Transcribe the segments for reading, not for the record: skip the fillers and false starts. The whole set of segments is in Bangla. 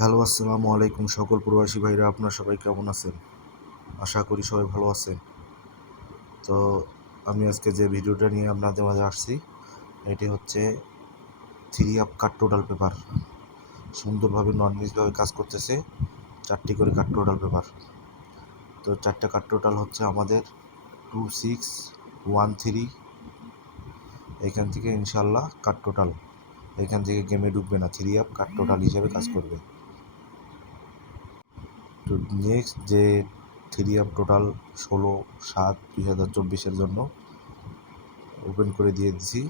হ্যালো, আসসালামু আলাইকুম সকল প্রবাসী ভাইরা, আপনারা সবাই কেমন আছেন? আশা করি সবাই ভালো আছেন। তো আমি আজকে যে ভিডিওটা নিয়ে আপনাদের মাঝে আসছি, এটি হচ্ছে 3 আপ কাট টোটাল পেপার। সুন্দরভাবে ননমিসভাবে কাজ করতেছে 4টি করে কাট টোটাল পেপার। তো 4টা কাট টোটাল হচ্ছে আমাদের 2613। এখান থেকে ইনশাল্লাহ কাট টোটাল, এখান থেকে গেমে ঢুকবে না, 3 আপ কাট টোটাল হিসেবে কাজ করবে। তো নেক্সট যে 3 আপ টোটাল 16/7/2024 জন্য ওপেন করে দিয়ে দিছি।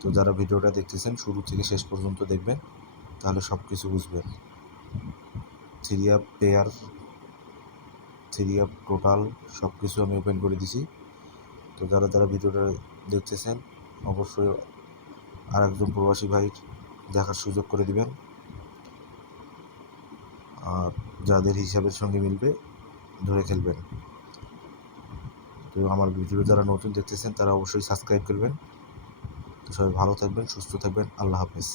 তো যারা ভিডিওটা দেখতেছেন শুরু থেকে শেষ পর্যন্ত দেখবেন, তাহলে সব কিছু বুঝবেন। 3 আপ পেয়ার, 3 আপ টোটাল সব কিছু আমি ওপেন করে দিছি। তো যারা ভিডিওটা দেখতেছেন অবশ্যই আর একজন প্রবাসী ভাইয়ের দেখার সুযোগ করে দিবেন, আর যাদের হিসাবের সঙ্গে মিলবে ধরে খেলবেন। তো আমার ভিডিও যারা নতুন দেখতেছেন তারা অবশ্যই সাবস্ক্রাইব করবেন। তো সবাই ভালো থাকবেন, সুস্থ থাকবেন। আল্লাহ হাফেজ।